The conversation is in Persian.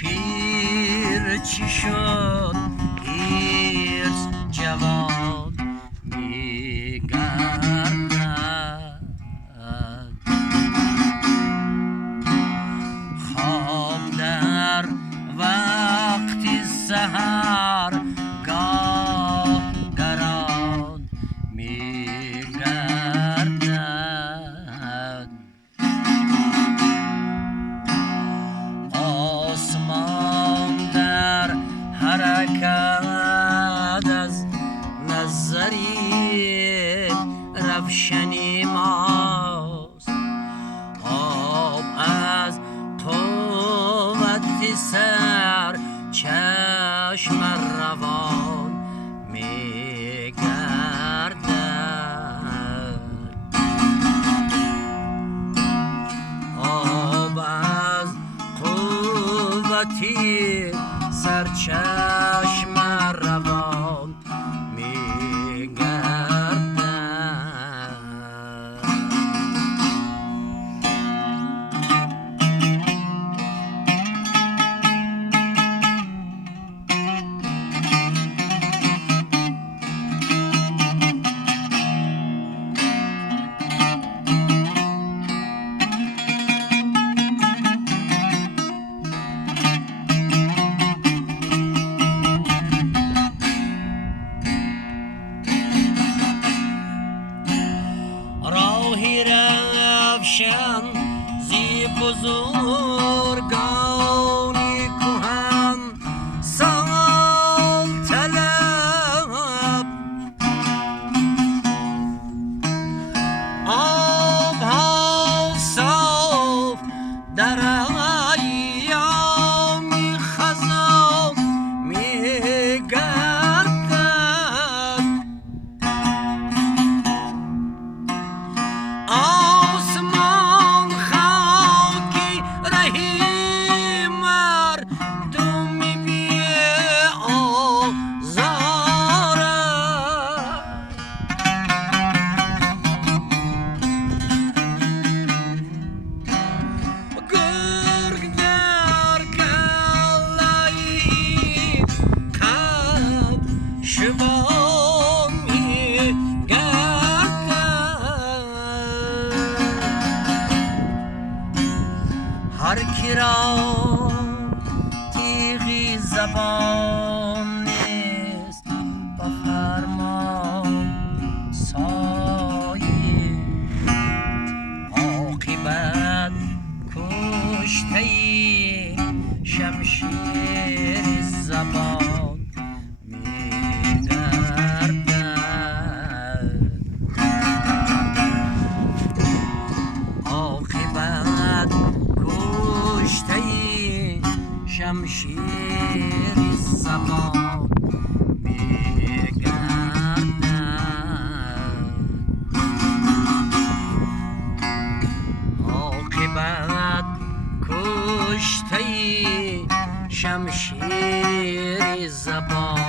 پیر چی شد ایرز جوان میگردد، خواب در وقتی سحر گاه گران میگردد، آسمان در حرکت از نظری روشنی ماست، آب از قوت سر چشم روان میگردد، آب از قوتی سر چشم روان میگردد. راهی روشن زی بزرگانی کهن سال طلب، آبها صاف در ایام خزان میگردد، آسمان خاکی رهی مردمی بی آزارد، گرگ در گله‌ای کب شبان میگردد، هر کی را تیغی زبان نیست با فرمان سایی، عاقبت کشته شمشیر زبان میگردد، عاقبت کشته شمشیر زبان میگردد، عاقبت کشته شمشیر زبان